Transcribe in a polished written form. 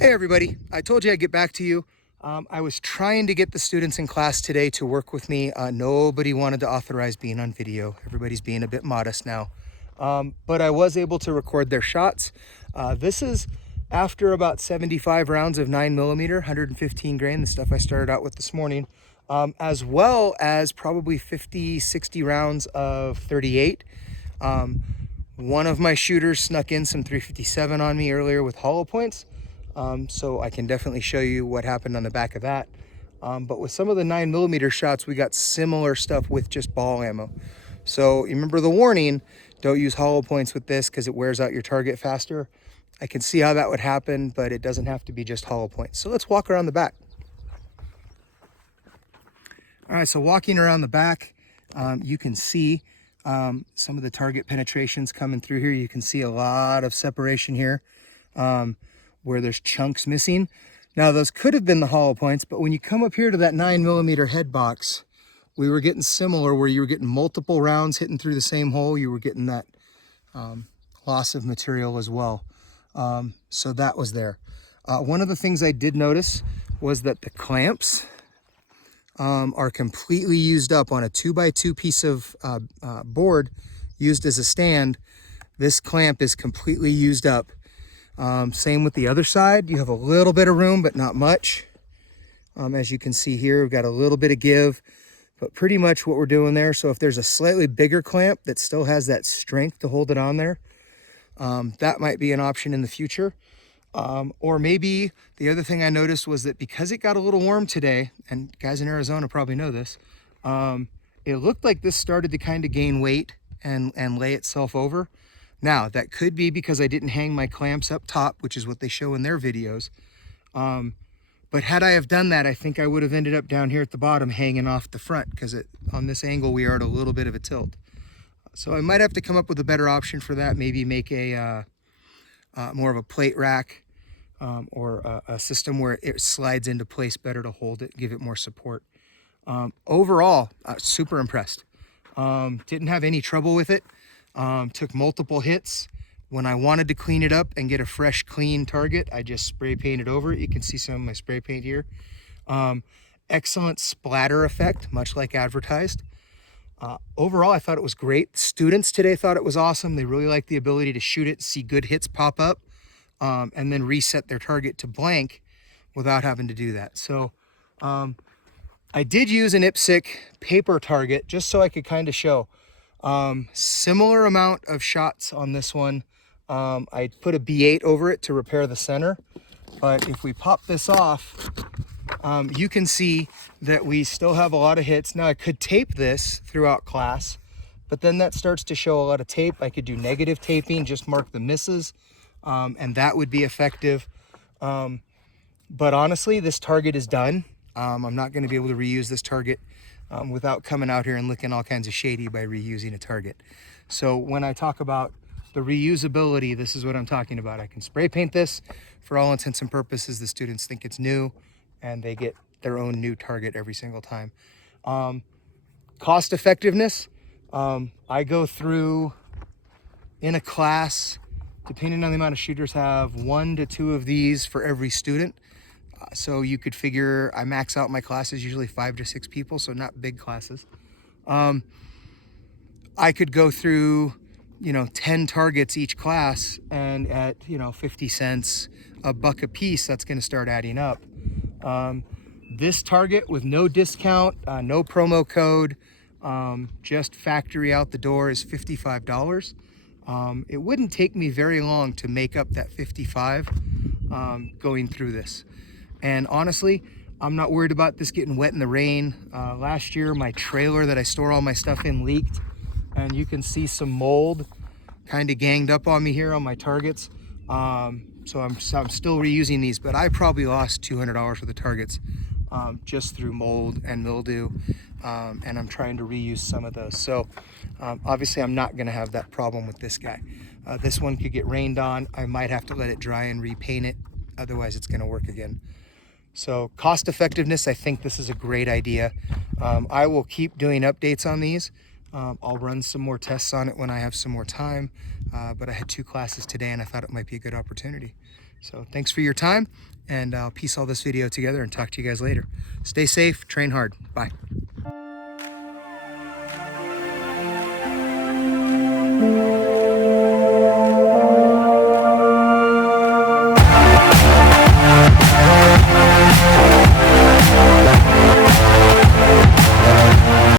Hey everybody, I told you I'd get back to you. I was trying to get the students in class today to work with me. Nobody wanted to authorize being on video. Everybody's being a bit modest now. But I was able to record their shots. This is after about 75 rounds of 9mm, 115 grain, the stuff I started out with this morning, as well as probably 50, 60 rounds of 38. One of my shooters snuck in some 357 on me earlier with hollow points. So I can definitely show you what happened on the back of that. But with some of the 9mm shots, we got similar stuff with just ball ammo. So you remember the warning, don't use hollow points with this because it wears out your target faster. I can see how that would happen, but it doesn't have to be just hollow points. So let's walk around the back. All right, so walking around the back, you can see some of the target penetrations coming through here. You can see a lot of separation here. Where there's chunks missing. Now those could have been the hollow points, but when you come up here to that 9mm head box, we were getting similar where you were getting multiple rounds hitting through the same hole. You were getting that loss of material as well. So that was there. One of the things I did notice was that the clamps are completely used up on a 2x2 piece of board used as a stand. This clamp is completely used up. Same with the other side. You have a little bit of room, but not much. As you can see here, we've got a little bit of give, but pretty much what we're doing there. So if there's a slightly bigger clamp that still has that strength to hold it on there, that might be an option in the future. Or maybe the other thing I noticed was that because it got a little warm today, and guys in Arizona probably know this, it looked like this started to kind of gain weight and lay itself over. Now, that could be because I didn't hang my clamps up top, which is what they show in their videos. But had I have done that, I think I would have ended up down here at the bottom hanging off the front because on this angle, we are at a little bit of a tilt. So I might have to come up with a better option for that. Maybe make a more of a plate rack or a system where it slides into place better to hold it, give it more support. Overall, super impressed. Didn't have any trouble with it. Took multiple hits. When I wanted to clean it up and get a fresh, clean target, I just spray painted over it. You can see some of my spray paint here. Excellent splatter effect, much like advertised. Overall, I thought it was great. Students today thought it was awesome. They really liked the ability to shoot it, see good hits pop up, and then reset their target to blank without having to do that. So I did use an IPSC paper target just so I could kind of show. Similar amount of shots on this one. I put a B8 over it to repair the center, but if we pop this off, you can see that we still have a lot of hits. Now I could tape this throughout class, but then that starts to show a lot of tape. I could do negative taping, just mark the misses, and that would be effective. But honestly, this target is done. I'm not going to be able to reuse this target without coming out here and looking all kinds of shady by reusing a target. So when I talk about the reusability, this is what I'm talking about. I can spray paint this. For all intents and purposes, the students think it's new and they get their own new target every single time. Cost effectiveness, I go through in a class, depending on the amount of shooters, have 1 to 2 of these for every student. So you could figure I max out my classes, usually 5 to 6 people, so not big classes. I could go through, 10 targets each class, and at, 50 cents, $1 a piece, that's going to start adding up. This target with no discount, no promo code, just factory out the door is $55. It wouldn't take me very long to make up that $55 going through this. And honestly, I'm not worried about this getting wet in the rain. Last year, my trailer that I store all my stuff in leaked, and you can see some mold kind of ganged up on me here on my targets. So I'm still reusing these, but I probably lost $200 worth of targets just through mold and mildew, and I'm trying to reuse some of those. So obviously, I'm not going to have that problem with this guy. This one could get rained on. I might have to let it dry and repaint it. Otherwise, it's going to work again. So cost effectiveness, I think this is a great idea. I will keep doing updates on these. I'll run some more tests on it when I have some more time. But I had 2 classes today and I thought it might be a good opportunity. So thanks for your time, and I'll piece all this video together and talk to you guys later. Stay safe, train hard. Bye.